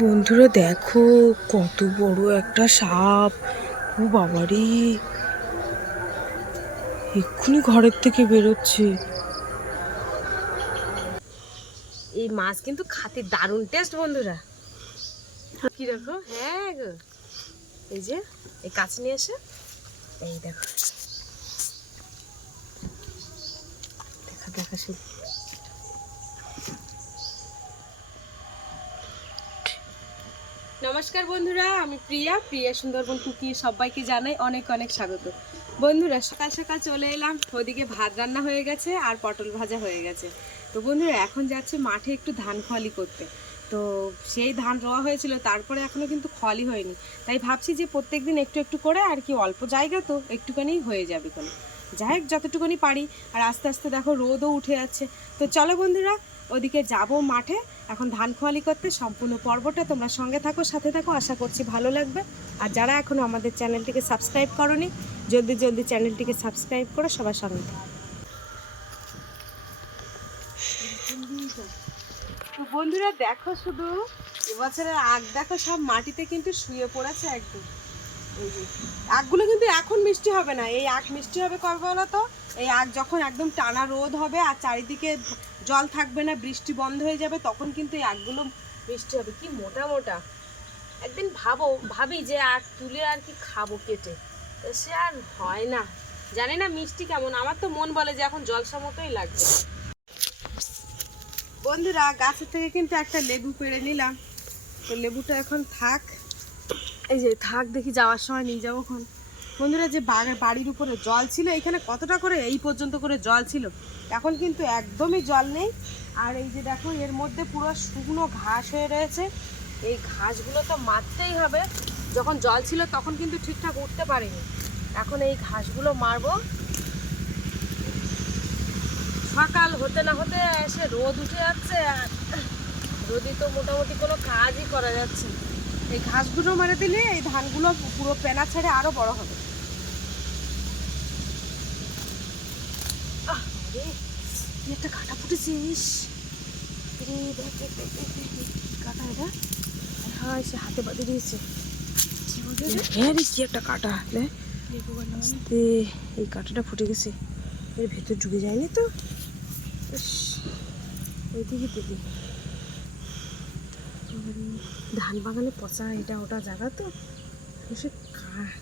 বন্ধুরা, দেখো কত বড় একটা সাপ। ও বাবারে। এক্ষুনি ঘরের থেকে বেরোচ্ছে। এই মাছ কিন্তু খাতে দারুণ টেস্ট বন্ধুরা। কি দেখো? হ্যাঁ গো। এই যে, এই কাছে নিয়ে এসে। এই দেখো দেখা দেখা শুধু নমস্কার বন্ধুরা, আমি প্রিয়া। প্রিয়া সুন্দরবন কুকি সবাইকে জানাই অনেক অনেক স্বাগত। বন্ধুরা, সকাল সকাল চলে এলাম। ওদিকে ভাত রান্না হয়ে গেছে আর পটল ভাজা হয়ে গেছে। তো বন্ধুরা, এখন যাচ্ছে মাঠে একটু ধান খোয়ালি করতে। তো সেই ধান রোয়া হয়েছিল, তারপরে এখনও কিন্তু খোয়ালি হয়নি। তাই ভাবছি যে প্রত্যেকদিন একটু একটু করে আর কি অল্প জায়গা তো একটুখানি হয়ে যাবে কোনো। যাই হোক, যতটুকুনি পারি। আর আস্তে আস্তে দেখো রোদও উঠে যাচ্ছে। তো চলো বন্ধুরা, ওদিকে যাব মাঠে। এখন ধান খোয়ালি করতে সম্পূর্ণ পর্বটা তোমরা সঙ্গে থাকো, সাথে থাকো। আশা করছি ভালো লাগবে। আর যারা এখনও আমাদের চ্যানেলটিকে সাবস্ক্রাইব করনি, জলদি জলদি চ্যানেলটিকে সাবস্ক্রাইব করো সবার সঙ্গে থাকো। বন্ধুরা, দেখো শুধু এবছরের আগ দেখো সব মাটিতে কিন্তু শুয়ে পড়েছে একদম। আগগুলো কিন্তু এখন মিষ্টি হবে না। এই আখ মিষ্টি হবে কবে বলো তো এই আখ যখন একদম টানা রোদ হবে আর চারিদিকে জল থাকবে না, বৃষ্টি বন্ধ হয়ে যাবে, তখন কিন্তু এই আখগুলো মিষ্টি হবে। কি মোটা মোটা। একদিন ভাবো, ভাবি যে আখ তুলে আর কি খাব কেটে। সে আর হয় না। জানি না মিষ্টি কেমন? আমার তো মন বলে যে এখন জলসা মতোই লাগবে। বন্ধুরা, গাছের থেকে কিন্তু একটা লেবু পেড়ে নিলাম। তো লেবুটা এখন থাক। এই যে থাক দেখি যাওয়ার সময় নিয়ে যাব এখন। বন্ধুরা, যে বাগার বাড়ির উপরে জল ছিল, এখানে কতটা করে? এই পর্যন্ত করে জল ছিল। এখন কিন্তু একদমই জল নেই। আর এই যে দেখো, এর মধ্যে পুরো শুকনো ঘাস হয়ে রয়েছে। এই ঘাসগুলো তো মারতেই হবে। যখন জল ছিল, তখন কিন্তু ঠিকঠাক উঠতে পারিনি। এখন এই ঘাসগুলো মারবো। সকাল হতে না হতে এসে রোদ উঠে যাচ্ছে আর রোদই তো মোটামুটি কোনো কাজই করা যাচ্ছে না। এই ঘাসগুলো মেরে দিলে এই ধানগুলো পুরো পেনা ছেড়ে আরও বড় হবে। একটা কাটা ফুটেছিস। কাটা এটা? হ্যাঁ সে হাতে বাঁধে দিয়েছে। হ্যাঁ রে, কি একটা কাটা এই কাঁটাটা ফুটে গেছে। এর ভেতর ঢুকে যায়নি তো? ওইদিকে দিদি ধান বাগানে পচা এটা ওটা জায়গা তো? সে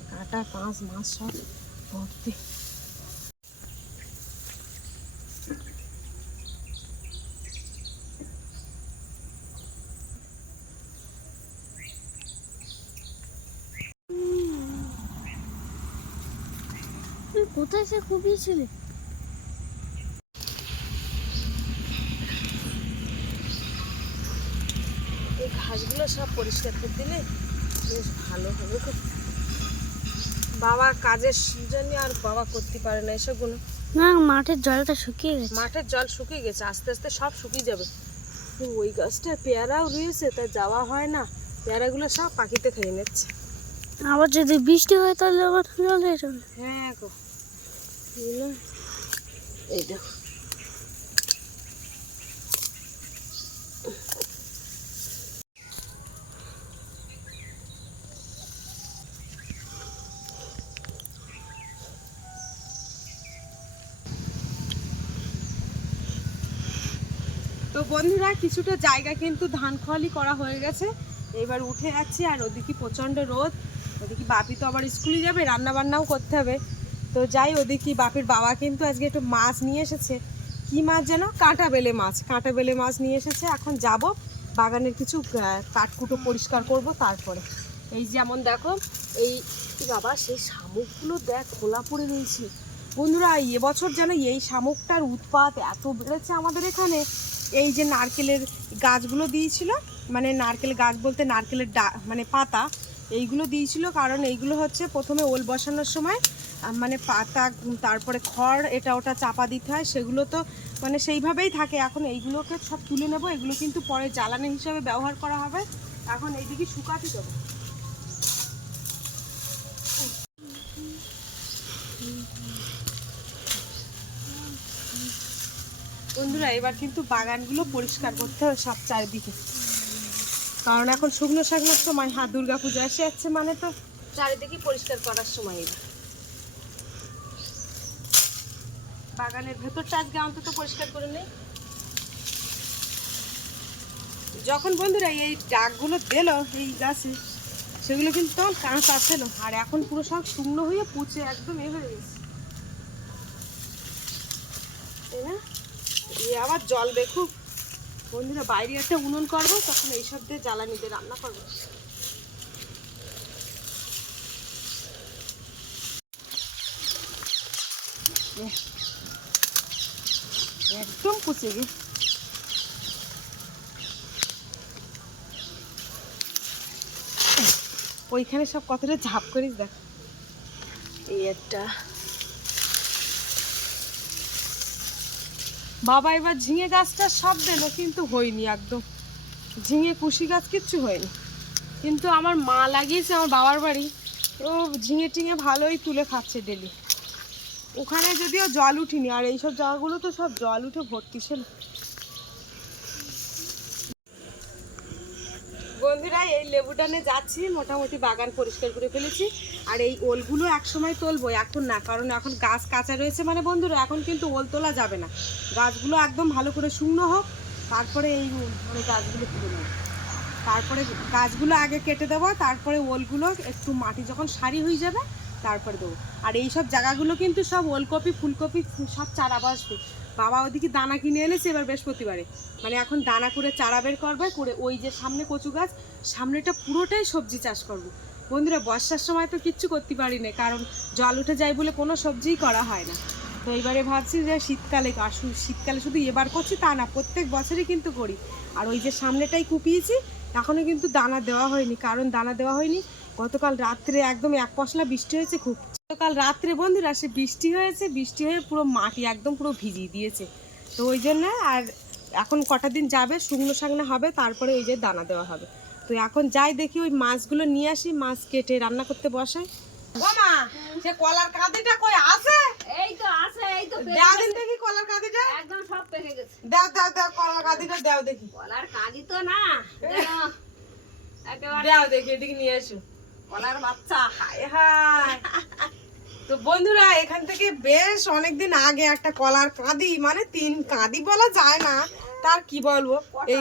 কাটা কাঁচ, মাছ সব ভর্তি কোথায় সে কুপিয়েছিলি এই ঘাসগুলো সব পরিষ্কার করে দিলে বেশ ভালো হবে। খুব বাবা কাজের জন্য আর বাবা করতে পারে না এসবগুলো। না মাঠের জলটা শুকিয়ে গেছে। মাঠের জল শুকিয়ে গেছে আস্তে আস্তে সব শুকিয়ে যাবে। ওই গাছটা পেয়ারাও রয়েছে তা যাওয়া হয় না। পেয়ারাগুলো সব পাখিতে খেয়ে নিচ্ছে। আবার যদি বৃষ্টি হয় তাহলে আবার জল হয়ে যাবে হ্যাঁ গো। এই দেখো। তো বন্ধুরা, কিছুটা জায়গা কিন্তু ধান খোয়ালি করা হয়ে গেছে। এবার উঠে যাচ্ছি আর ওদিকে প্রচণ্ড রোদ। ওদিকে বাপি তো আবার স্কুলে যাবে রান্না বান্নাও করতে হবে। তো যাই, ওদিকে বাপির বাবা কিন্তু আজকে একটু মাছ নিয়ে এসেছে। কি মাছ যেন? কাঁটা বেলে মাছ। কাঁটা বেলে মাছ নিয়ে এসেছে। এখন যাব বাগানের কিছু কাঠকুটো পরিষ্কার করব তারপরে। এই যেমন দেখো, এই বাবা, সেই শামুকগুলো দেখ, খোলা পড়ে রয়েছে। বন্ধুরা এবছর যেন এই শামুকটার উৎপাত এত বেড়েছে আমাদের এখানে। এই যে নারকেলের গাছগুলো দিয়েছিল মানে নারকেল গাছ বলতে নারকেলের ডা মানে পাতা, এইগুলো দিয়েছিল কারণ এইগুলো হচ্ছে প্রথমে ওল বসানোর সময় মানে পাতা তারপরে খড়, এটা ওটা চাপা দিতে হয়, সেগুলো তো মানে সেইভাবেই থাকে। এখন এইগুলোকে সব তুলে নেব, এগুলো কিন্তু পরে জ্বালানি হিসাবে ব্যবহার করা হবে। এখন এইদিকে শুকাতে দেবো। বন্ধুরা, এবার কিন্তু বাগানগুলো পরিষ্কার করতে হবে সব চারিদিকে। কারণ এখন শুকনো শাক শাকনোর সময় হ্যাঁ দুর্গা পুজো এসে যাচ্ছে মানে তো চারিদিকে পরিষ্কার করার সময় এবার। বাগানের ভেতরটা আজকে অন্তত পরিষ্কার করে নেই। যখন বন্ধুরা এই ডাকগুলো দিল, এই গাছে, সেগুলো কিন্তু তখন কাঁচা ছিল। আর এখন পুরো সব শুকনো হয়ে পুচে একদম এ হয়ে গেছে। তাই না? এ আবার জল দেখুক বন্ধুরা, বাইরে একটা উনুন করব, তখন এইসব দিয়ে জ্বালানি দিয়ে রান্না করব। একদম পুচে গে ওইখানে সব কতটা ঝাপ করিস দেখ। এই একটা। বাবা এবার ঝিঙে গাছটা সব দিল, কিন্তু হয়নি একদম। ঝিঙে, কুশি গাছ কিচ্ছু হয়নি। কিন্তু আমার মা লাগিয়েছে আমার বাবার বাড়ি। ও ঝিঙে টিঙে ভালোই তুলে খাচ্ছে ডেলি। ওখানে যদিও জল উঠিনি, আর এইসব জায়গাগুলো তো সব জল উঠে ভর্তি ছিল। বন্ধুরা, এই লেবুটানে যাচ্ছি, মোটামুটি বাগান পরিষ্কার করে ফেলেছি। আর এই ওলগুলো এক সময় তুলবো, এখন না, কারণ এখন গাছ কাঁচা রয়েছে। মানে বন্ধুরা, এখন কিন্তু ওল তোলা যাবে না। গাছগুলো একদম ভালো করে শুকনো হোক, তারপরে এই মানে গাছগুলো তুলে নেব। তারপরে গাছগুলো আগে কেটে দেবো, তারপরে ওলগুলো একটু মাটি যখন সারি হয়ে যাবে, তারপরে দেবো। আর এই সব জায়গাগুলো কিন্তু সব ওলকপি, ফুলকপি, সব চারা বসবে বাবা ওদিকে দানা কিনে এনেছে এবার বৃহস্পতিবারে। মানে এখন দানা করে চারা বের করবে, করে ওই যে সামনে কচু গাছ, সামনেটা পুরোটাই সবজি চাষ করব। বন্ধুরা, বর্ষার সময় তো কিচ্ছু করতে পারি না, কারণ জল উঠে যায় বলে কোনো সবজিই করা হয় না। তো এবারে ভাবছি যে শীতকালে আসু শীতকালে শুধু এবার করছি তা না, প্রত্যেক বছরই কিন্তু করি। আর ওই যে সামনেটাই কুপিয়েছি এখনও কিন্তু দানা দেওয়া হয়নি। কারণ দানা দেওয়া হয়নি। গতকাল রাত্রে একদম এক পশলা বৃষ্টি হয়েছে, খুব গতকাল রাত্রে বন্ধুরা সে বৃষ্টি হয়েছে বৃষ্টি হয়ে পুরো মাটি একদম পুরো ভিজিয়ে দিয়েছে। তো ওই জন্য আর এখন কটা দিন যাবে শুকনো শাকনা হবে তারপরে ওই যে দানা দেওয়া হবে। তো এখন যাই দেখি ওই মাছগুলো নিয়ে আসি মাছ কেটে রান্না করতে বসাই। মা সে কলার কাঁদিটা কই আছে? এই তো আছে এই তো দাও দিন দেখি কলার কাঁদিটা। একদম সব পেকে গেছে। দাও দাও দাও কলার কাঁদিটা দাও দেখি। কলার কাঁদি তো না। দাও দেখি এদিকে নিয়ে এসো কলার বাচ্চা হায় হায়। তো বন্ধুরা এখান থেকে বেশ অনেকদিন আগে একটা কলার কাঁদি মানে তিন কাঁদি বলা যায় না তার কি বলব? এই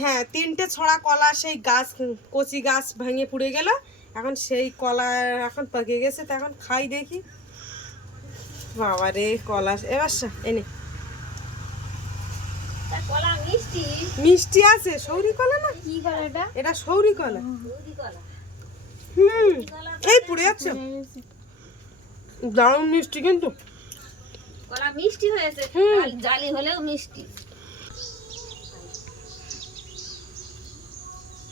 হ্যাঁ তিনটে ছড়া কলা সেই গাছ কচি গাছ ভেঙে পুড়ে গেল। এখন সেই কলা এখন পেকে গেছে তো এখন খাই দেখি। বাবা রে কলা এবার এনে। কলা মিষ্টি? মিষ্টি আছে সৌরি কলা না? কি কলা এটা? এটা সৌরি কলা দুধি কলা হুম এই পুড়ে যাচ্ছে দারুণ মিষ্টি কিন্তু। কলা মিষ্টি হয়েছে। জালি হলেও মিষ্টি।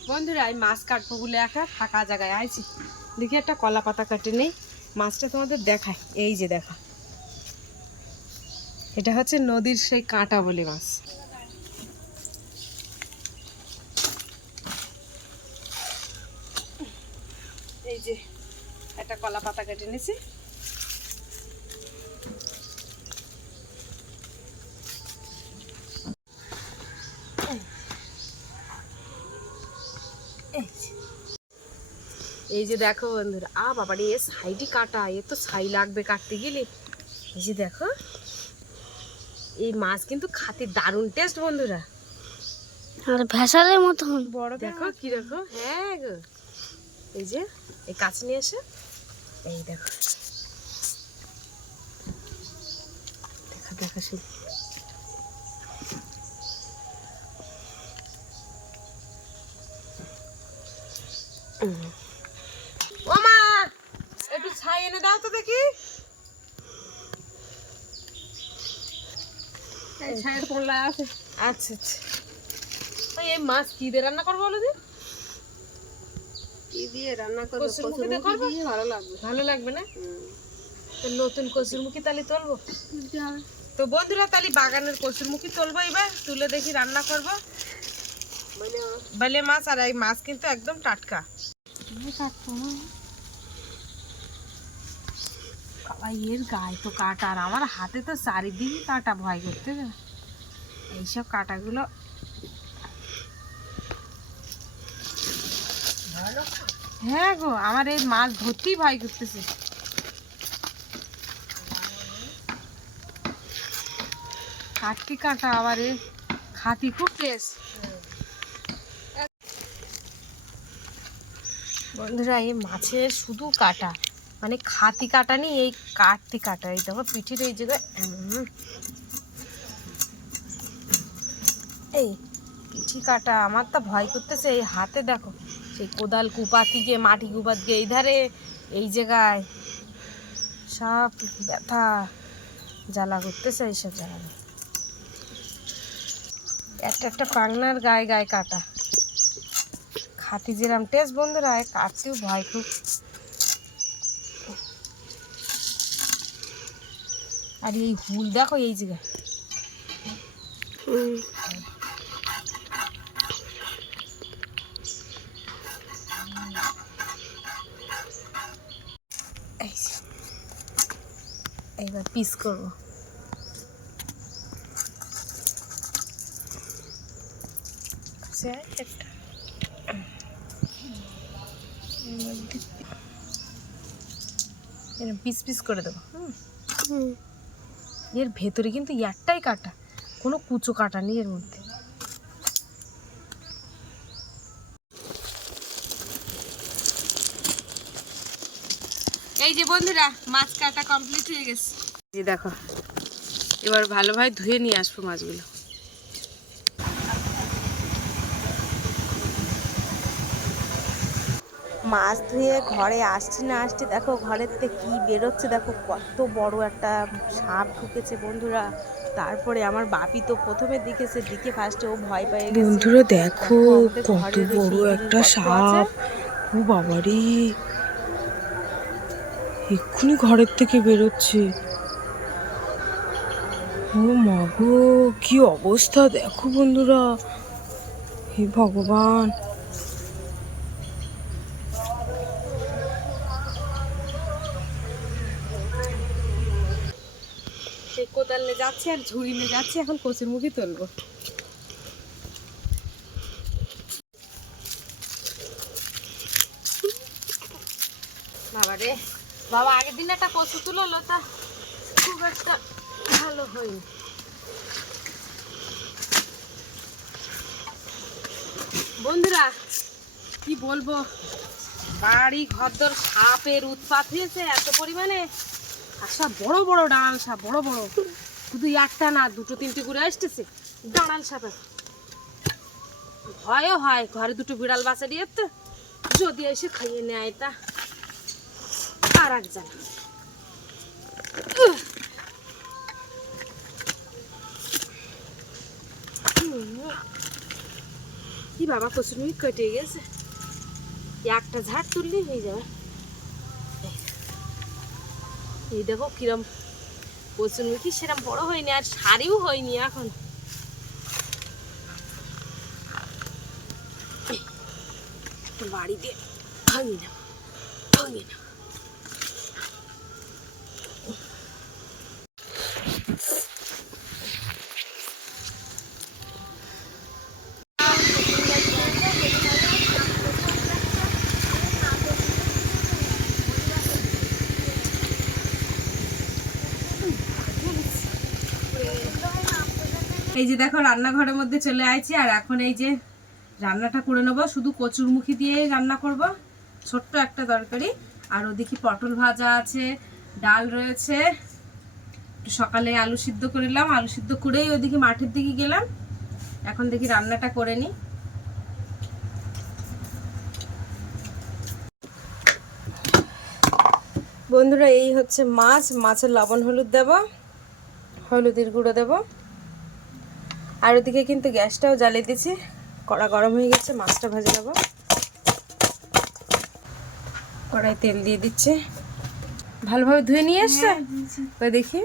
বন্ধুরা এই মাছ কাটবো বলে একা ফাঁকা জায়গায় আইছি। দেখি একটা কলা পাতা কাটে নেই। মাছটা তোমাদের দেখায় এই যে দেখা। এটা হচ্ছে নদীর সেই কাঁটা বলে মাছ এই যে একটা কলা পাতা কেটে নিয়েছি এই যে দেখো বন্ধুরা আ বাবারে এ সাইডই কাটা এ তো ছাই লাগবে কাটতে গেলে। এই যে দেখো এই মাছ কিন্তু খাতে দারুণ টেস্ট বন্ধুরা। আর ভেসালের মতন। বড় দেখো কি দেখো হ্যাঁ গো। এই যে এই কাছে নিয়ে এসে। এই দেখো দেখো দেখো মা একটু ছাই এনে দাও তো দেখি ছায়ের পোলা আছে। আচ্ছা আচ্ছা। এই মাছ কি দিয়ে রান্না করব বলো দিন কি দিয়ে রান্না করব কচুর মুখি দিয়ে মুখি করব? দিয়ে ভালো লাগবে। ভালো লাগবে না? তো নতুন কচুরমুখী তালি তুলবো? তো বন্ধুরা তালি বাগানের কচুরমুখী তুলবো এবার তুলে দেখি রান্না করব। বলে মাছ। আর এই মাছ কিন্তু একদম টাটকা। বাবা, এর গায়ে তো কাটা আর আমার হাতে তো চারিদিকে কাটা ভয় করতে এইসব কাটাগুলো হ্যাঁ গো, আমার এই মাছ ধরতেই ভয় করতেছে। কাটতি কাটা আবার এ খাতি খুব টেস বন্ধুরা, এই মাছের শুধু কাটা মানে খাতি কাটা নেই, এই কাটতি কাটা। এই দেখো, পিঠির এই জায়গায় এই পিঠি কাটা, আমার তো ভয় করতেছে, এই হাতে দেখো। সেই কোদাল কুপা থেকে মাটি কুপাত গিয়ে এই ধারে এই জায়গায়। সব ব্যথা, জ্বালা করতেছে এইসব জায়গায়। একটা একটা পাংনার গায়ে গায়ে কাটা। খাতি যেরাম টেস্ট, বন্ধুরা কাটতেও ভয় খুব। আর এই হুল দেখো এই জায়গায়। পিস করব একটা পিস পিস করে দেবো। হুম। এর ভেতরে কিন্তু একটাই কাটা। কোনো কুচো কাটা নেই এর মধ্যে। এই যে বন্ধুরা মাছ কাটা কমপ্লিট হয়ে গেছে। এই দেখো। এবার ভালোভাবে ধুয়ে নিয়ে আসব মাছগুলো। মাছ ধুয়ে ঘরে আসছি না আসছি দেখো ঘরের থেকে কি বেরোচ্ছে দেখো কত বড় একটা সাপ ঢুকেছে বন্ধুরা। তারপরে আমার বাপি তো প্রথমে দিকেছে দিকে ফার্স্টে ও ভয় পেয়ে গেছে। বন্ধুরা দেখো কত বড় একটা সাপ। ও বাবারে। এক্ষুনি ঘরের থেকে বেরোচ্ছে। ও মাগো কি অবস্থা দেখো বন্ধুরা। হে ভগবান। কোদাল নিয়ে যাচ্ছে আর ঝুড়ি নিয়ে যাচ্ছে, এখন কচুর মুখি তুলবো। বাবা রে বাবা, আগের দিন একটা কচু তুললো তা খুব একটা ভালো হয়নি। বন্ধুরা, কি বলব? বাড়ি, ঘরদর, সাপের উৎপাত হয়েছে এত পরিমাণে। আর সব বড় বড় ডাঁড়াল সাপ, বড় বড়। শুধু একটা না, দুটো তিনটে করে আসতেছে ডাঁড়াল সাপের। ভয়ও হয়, ঘরে দুটো বিড়াল বাচ্চা দিয়ে তো। যদি এসে খাইয়ে নেয় তা, আর এক জানা কি বাবা কচুরমি কেটে গেছে? একটা ঝাড় তুললেই হয়ে যাবে। এই দেখো কিরম কচুরমুখী সেরম বড় হয়নি, আর শাড়িও হয়নি এখন। বাড়িতে বাড়ি ভাঙি না ভাঙি না। এই যে দেখো, রান্নাঘরের মধ্যে চলে আইছি, আর এখন এই যে রান্নাটা করে নেব। শুধু কচুরমুখী দিয়ে রান্না করব। ছোট্ট একটা তরকারি। আর ওদিকে পটল ভাজা আছে, ডাল রয়েছে। একটু সকালে আলু সিদ্ধ করলাম আলু সিদ্ধ করেই ওদিকে মাঠের দিকে গেলাম। এখন দেখি রান্নাটা করে নিই। বন্ধুরা, এই হচ্ছে মাছ। মাছের লবণ হলুদ দেব, হলুদের গুঁড়ো দেবো। আর ওদিকে কিন্তু গ্যাসটাও জ্বালিয়ে দিয়েছি। কড়া গরম হয়ে গেছে মাছটা ভেজে নেব কড়াই তেল দিয়ে দিচ্ছে। ভালোভাবে ধুয়ে নিয়ে এসছে? ওই দেখি।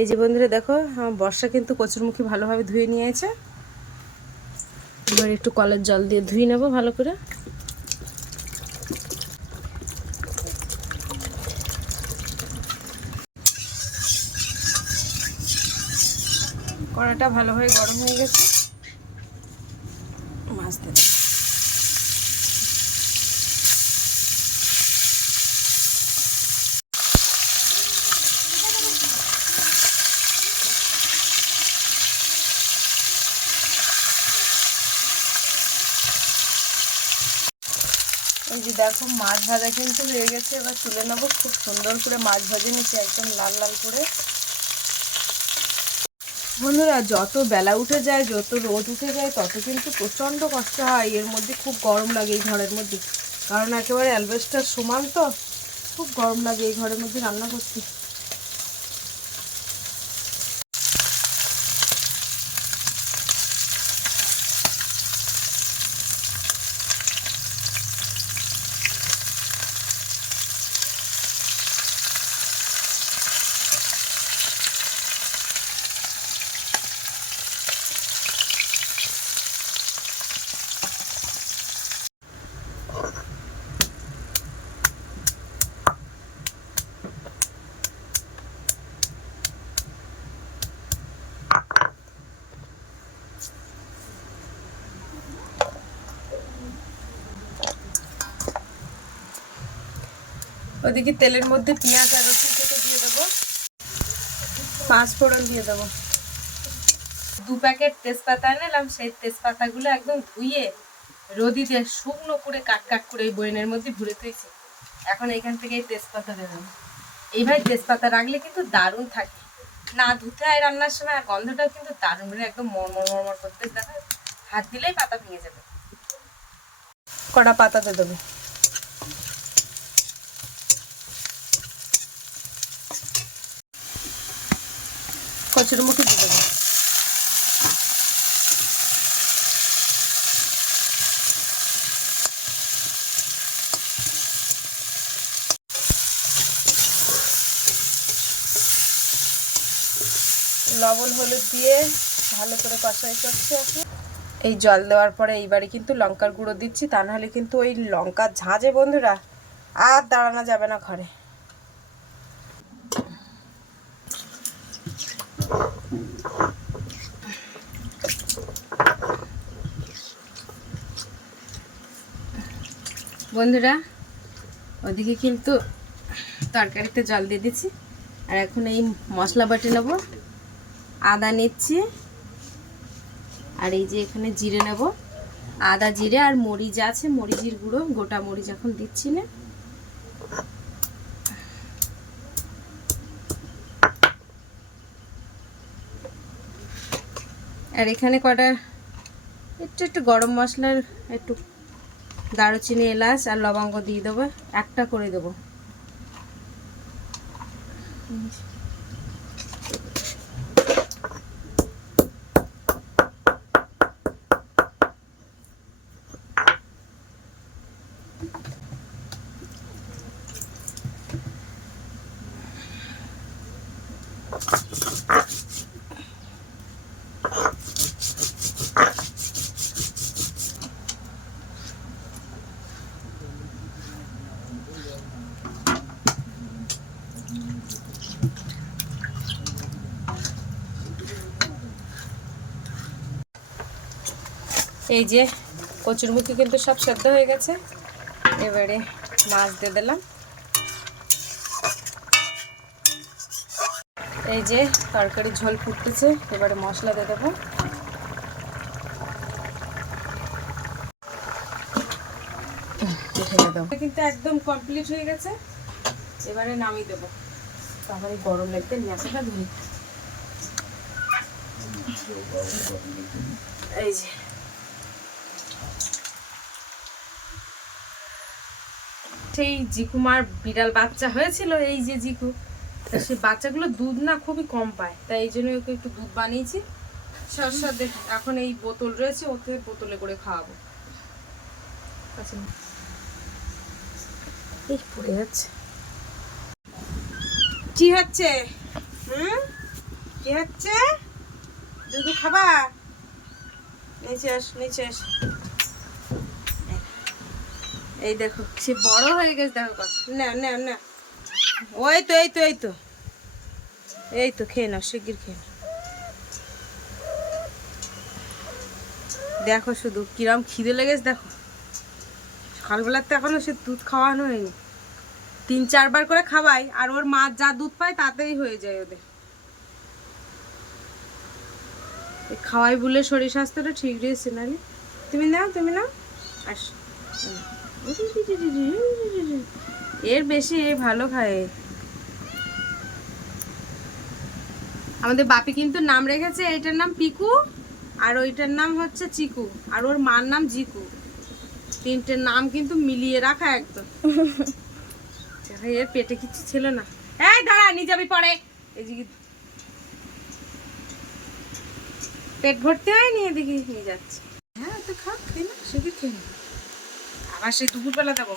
এই যে বন্ধুরা দেখো বর্ষা কিন্তু কচুরমুখী ভালোভাবে ধুয়ে নিয়েছে। এবার একটু কলের জল দিয়ে ধুয়ে নেব ভালো করে। কড়াটা ভালোভাবে গরম হয়ে গেছে। মাছ দেবে এই যে দেখো, মাছ ভাজা কিন্তু হয়ে গেছে। এবার তুলে নেব। খুব সুন্দর করে মাছ ভাজে নিচ্ছে একদম লাল লাল করে। বন্ধুরা, যত বেলা উঠে যায়, যত রোদ উঠে যায়, তত কিন্তু প্রচণ্ড কষ্ট হয়। এর মধ্যে খুব গরম লাগে এই ঘরের মধ্যে। কারণ একেবারে অ্যালবেস্টার সমান তো। খুব গরম লাগে এই ঘরের মধ্যে রান্না করতে। ওদিকে তেলের মধ্যে পেঁয়াজ আর রসুন কেটে দিয়ে দেবো। পাঁচ ফোড়ন দিয়ে দেবো। দু প্যাকেট তেজপাতা নিলাম সেই তেজপাতাগুলো একদম ধুয়ে রোদি দিয়ে শুকনো করে কাট কাট করে এই বইনের মধ্যে ভরে তুইছি এখন এইখান থেকে এই তেজপাতা দেবেন এইভাবে তেজপাতা রাখলে কিন্তু দারুণ থাকে। না ধুতে হয় রান্নার সময়, আর গন্ধটাও কিন্তু দারুণ মানে একদম মরমর মরমর করতে দেখা হাত দিলেই পাতা ভেঙে যাবে। কড়া পাতাতে দেবে। কচুরমুখী দিয়ে দেবো। লবণ, হলুদ দিয়ে ভালো করে কষাই করছি এখন। এই জল দেওয়ার পরে এইবারে কিন্তু লঙ্কার গুঁড়ো দিচ্ছি, তা নাহলে কিন্তু ওই লঙ্কার ঝাঁজে বন্ধুরা, আর দাঁড়ানো যাবে না ঘরে। বন্ধুরা, ওদিকে কিন্তু তরকারিতে জল দিয়ে দিচ্ছি। আর এখন এই মশলা বাটি নেব, আদা নিচ্ছি, আর এই যে এখানে জিরে নেব। আদা জিরে আর মরিচ আছে, মরিচের গুঁড়ো, গোটা মরিচ এখন দিচ্ছি না। আর এখানে কটা, একটু একটু গরম মশলার একটু দারুচিনি এলাচ আর লবঙ্গ দিয়ে দেবো। একটা করে দেবো। এই যে কচুরমুখী কিন্তু সব সেদ্ধ হয়ে গেছে। এবারে মাছ দিয়ে দিলাম। এই যে তরকারি ঝোল ফুটতেছে এবারে মশলা দিয়ে দেবো। কিন্তু একদম কমপ্লিট হয়ে গেছে। এবারে নামিয়ে দেবো। তারপরে গরম লাগতে নিয়ে আসাটা ধুই এই যে সেই জিকুমার বিড়াল বাচ্চা হয়েছিল, এই যে জিকু, তা সেই বাচ্চাগুলো দুধ না খুবই কম পায় তাই এই জন্য ওকে একটু দুধ বানিয়েছি। সার সাথে এখন এই বোতল রয়েছে, ওকে বোতলে করে খাওয়াবো। আচ্ছা। কি হচ্ছে? হুম? কি হচ্ছে? দুধ খাবা? নিচে আস নিচে আস। এই দেখো, সে বড় হয়ে গেছে, দেখো না না না। ওই তো, এই তো এই তো। এই তো, খেয়ে নাও, শিগগির খেয়ে নাও। দেখো শুধু, কিরম খিদে লেগেছে, দেখো। সকালবেলার তো এখনও সে দুধ খাওয়ানো হয়নি। তিন, চারবার করে খাওয়াই, আর ওর মা যা দুধ পায়, তাতেই হয়ে যায় ওদের। খাওয়াই বলে শরীর স্বাস্থ্যটা ঠিক রয়েছে নালে তুমি নাও তুমি নাও। আস। এর বেশি এ ভালো খায়। আমাদের বাপি কিন্তু নাম রেখেছে এইটার নাম পিকু আর ওইটার নাম হচ্ছে চিকু আর ওর মার নাম জিকু। তিনটের নাম কিন্তু মিলিয়ে রাখা একদম। এর পেটে কিছু ছিল না। এই দাঁড়া, নিয়ে যাবি পরে। এদিকে পেট ভর্তি হয়নি এদিকে? নিয়ে যাচ্ছে। হ্যাঁ তো খা খেয়ে না সেদিক খেয়ে। আবার সেই দুপুরবেলা দেবো।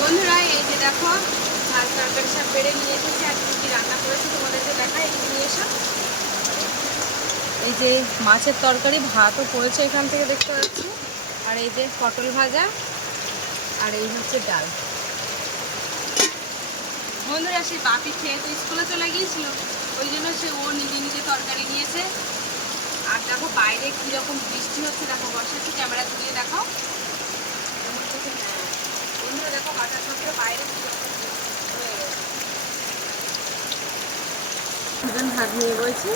বন্ধুরা, এই যে দেখো ভাত তরকারি সব বেড়ে নিয়ে এসেছি। আর কি রান্না করেছি তোমাদেরকে দেখাই একটু নিয়ে এসো। এই যে মাছের তরকারি, ভাতও পড়েছে এখান থেকে দেখতে পাচ্ছি। আর এই যে পটল ভাজা, আর এই হচ্ছে ডাল। বন্ধুরা, সে বাপি খেয়ে তো স্কুলে চলে গিয়েছিল। ওই জন্য সে ও নিজে নিজে তরকারি নিয়েছে। আর দেখো বাইরে কীরকম বৃষ্টি হচ্ছে দেখো বর্ষা একটু ক্যামেরা ঘুরিয়ে দেখাও? হ্যাঁ। বন্ধুরা দেখো হঠাৎ করে বাইরে দুজন ভাত নিয়ে বলছি।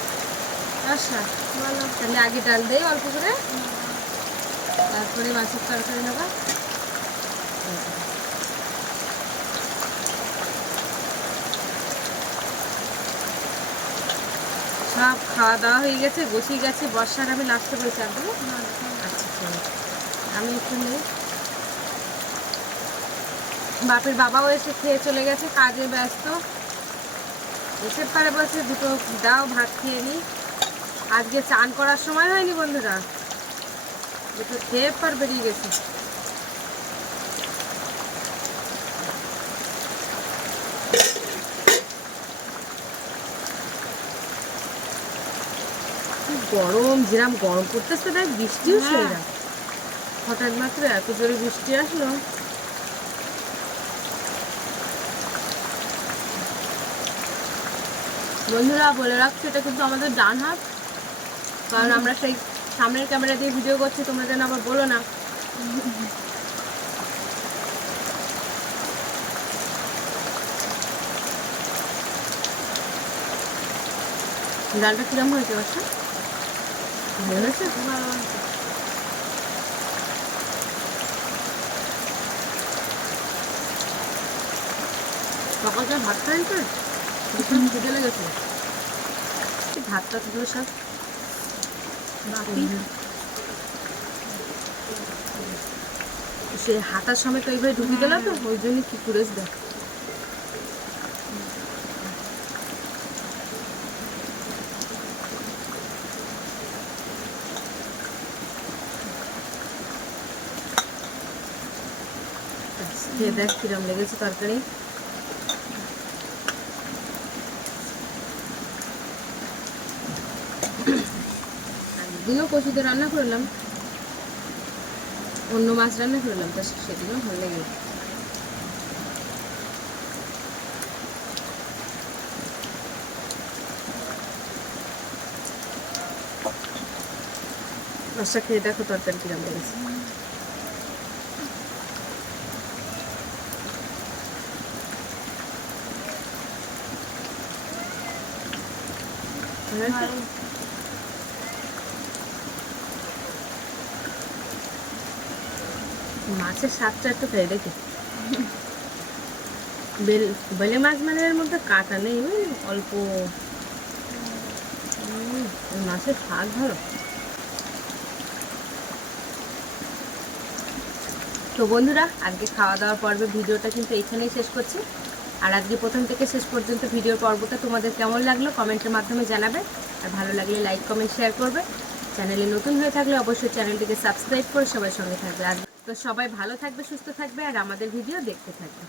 আচ্ছা বলো। তাহলে আগে ডাল দেই অল্প করে। তারপরে মাছের তরকারি নেবা। সব খাওয়া দাওয়া হয়ে গেছে বসিয়ে গেছে বর্ষার আমি লাস্টে বলছি আচ্ছা ঠিক আছে। আমি একটু নেই। বাপের বাবাও এসে খেয়ে চলে গেছে কাজে ব্যস্ত। এসে পারে বলছে দুটো দাও ভাত খেয়ে নি। আজকে চান করার সময় হয়নি বন্ধুরা। দুটো খেয়ে পর বেরিয়ে গেছে। গরম যেরাম গরম করতেছে দেখ বৃষ্টিও সেরা হঠাৎ মাত্র এত জোরে বৃষ্টি আসলো। বন্ধুরা বলে রাখছি এটা কিন্তু আমাদের ডান হাত। কারণ আমরা সেই সামনের ক্যামেরা দিয়ে ভিডিও করছি তোমরা যেন আবার বলো না। ডালটা কিরম হয়েছে বাচ্চা? হয়েছে সকালটা ভাত খাই তো? ভীষণ খিদে লেগেছে। ভাতটা তুলো সব বাকি। সে হাতার সময় তো এইভাবে ঢুকিয়ে দিলাম তো ওই জন্য কি করেছ দেখ। খেয়ে দেখ কিরম লেগেছে তরকারি। একদিনও কচুতে রান্না করলাম। অন্য মাছ রান্না করলাম, তা সেদিনও ভালো লেগে খেয়ে দেখো তরকারি কিরম লেগেছে। মাছের স্বাদটা একটু খেয়ে দেখি। বেল বেলে মাছ মানে এর মধ্যে কাটা নেই অল্প। মাছের স্বাদ ভালো। তো বন্ধুরা, আজকে খাওয়া দাওয়ার পর্বে ভিডিওটা কিন্তু এখানেই শেষ করছি। আর আজকে প্রথম থেকে শেষ পর্যন্ত ভিডিও পর্বটা তোমাদের কেমন লাগল কমেন্টের মাধ্যমে জানাবে। আর ভালো লাগলে লাইক, কমেন্ট, শেয়ার করবে। চ্যানেলে নতুন হয়ে থাকলে অবশ্যই চ্যানেলটিকে সাবস্ক্রাইব করে সবার সঙ্গে থাকবে। আর তো সবাই ভালো থাকবে, সুস্থ থাকবে, আর আমাদের ভিডিও দেখতে থাকবে।